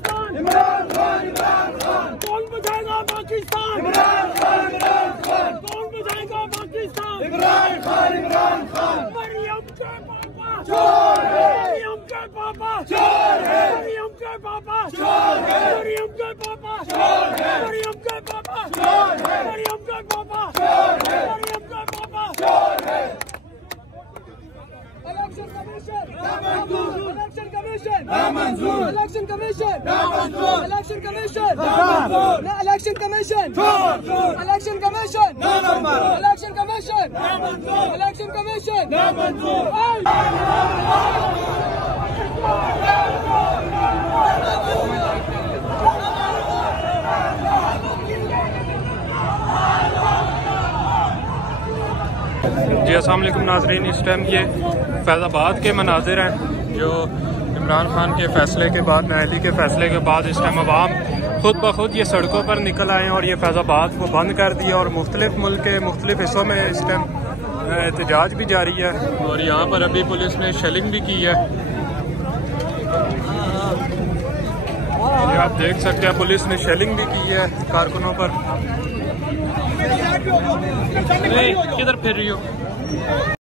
पाकिस्तान, इमरान खान, इमरान खान। कौन बचाएगा पाकिस्तान, इमरान खान, इमरान खान। कौन बचाएगा पाकिस्तान, इमरान खान, इमरान खान। मरियम के पापा चोर है, मरियम के पापा चोर है, मरियम के पापा चोर है, मरियम के पापा चोर है, मरियम के पापा चोर है, मरियम के पापा चोर है, मरियम के पापा चोर है। इलेक्शन कमीशन ना मंजूर, इलेक्शन कमीशन ना मंजूर, इलेक्शन कमीशन ना मंजूर, इलेक्शन कमीशन ना मंजूर, ना इलेक्शन कमीशन इलेक्शन कमीशन ना नंबर, इलेक्शन कमीशन ना मंजूर, इलेक्शन कमीशन ना मंजूर। जी अस्सलाम वालेकुम नाज़रीन, इस टाइम ये फैज़ाबाद के मनाजिर हैं जो इमरान खान के फ़ैसले के बाद, न्यायालय के फ़ैसले के बाद इस टाइम अवाम खुद ब खुद ये सड़कों पर निकल आए और ये फैज़ाबाद को बंद कर दिया और मुख्तलिफ मुल्क के मुख्तलिफ हिस्सों में इस टाइम एहतजाज भी जारी है और यहाँ पर अभी पुलिस ने शेलिंग भी की है। ये आप देख सकते हैं पुलिस ने शेलिंग भी की है कारकुनों पर। किधर फिर रही हो?